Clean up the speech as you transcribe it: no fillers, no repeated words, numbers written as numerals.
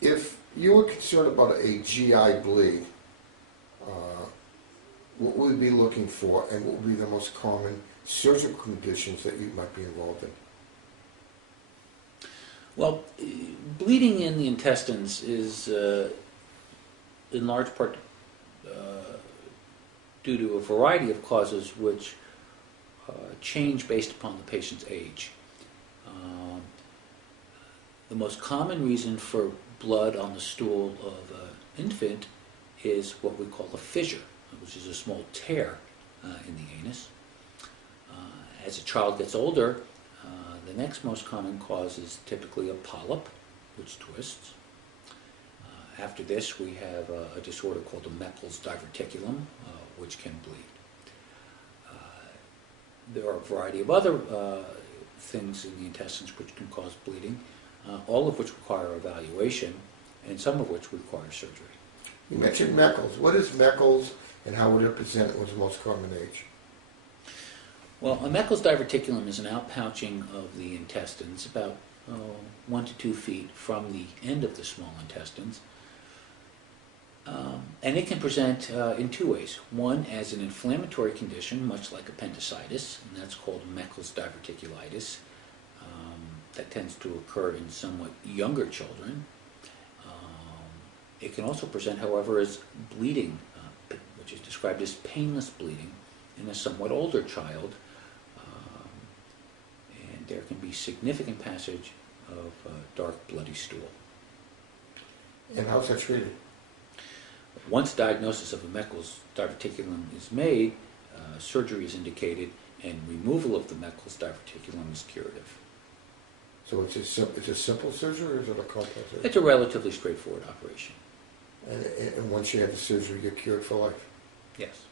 If you were concerned about a GI bleed, what would we be looking for, and what would be the most common surgical conditions that you might be involved in? Well, bleeding in the intestines is in large part due to a variety of causes which change based upon the patient's age. The most common reason for blood on the stool of an infant is what we call a fissure, which is a small tear in the anus. As a child gets older, the next most common cause is typically a polyp, which twists. After this, we have a disorder called a Meckel's diverticulum, which can bleed. There are a variety of other things in the intestines which can cause bleeding, all of which require evaluation, and some of which require surgery. You mentioned Meckel's. What is Meckel's, and how would it present with the most common age? Well, a Meckel's diverticulum is an outpouching of the intestines about 1 to 2 feet from the end of the small intestines. And it can present in 2 ways. One, as an inflammatory condition, much like appendicitis, and that's called Meckel's diverticulitis. That tends to occur in somewhat younger children. It can also present, however, as bleeding, which is described as painless bleeding in a somewhat older child. And there can be significant passage of dark bloody stool. And how's that treated? Once diagnosis of a Meckel's diverticulum is made, surgery is indicated, and removal of the Meckel's diverticulum is curative. So it's a simple surgery, or is it a complex surgery? It's a relatively straightforward operation. And once you have the surgery, you're cured for life? Yes.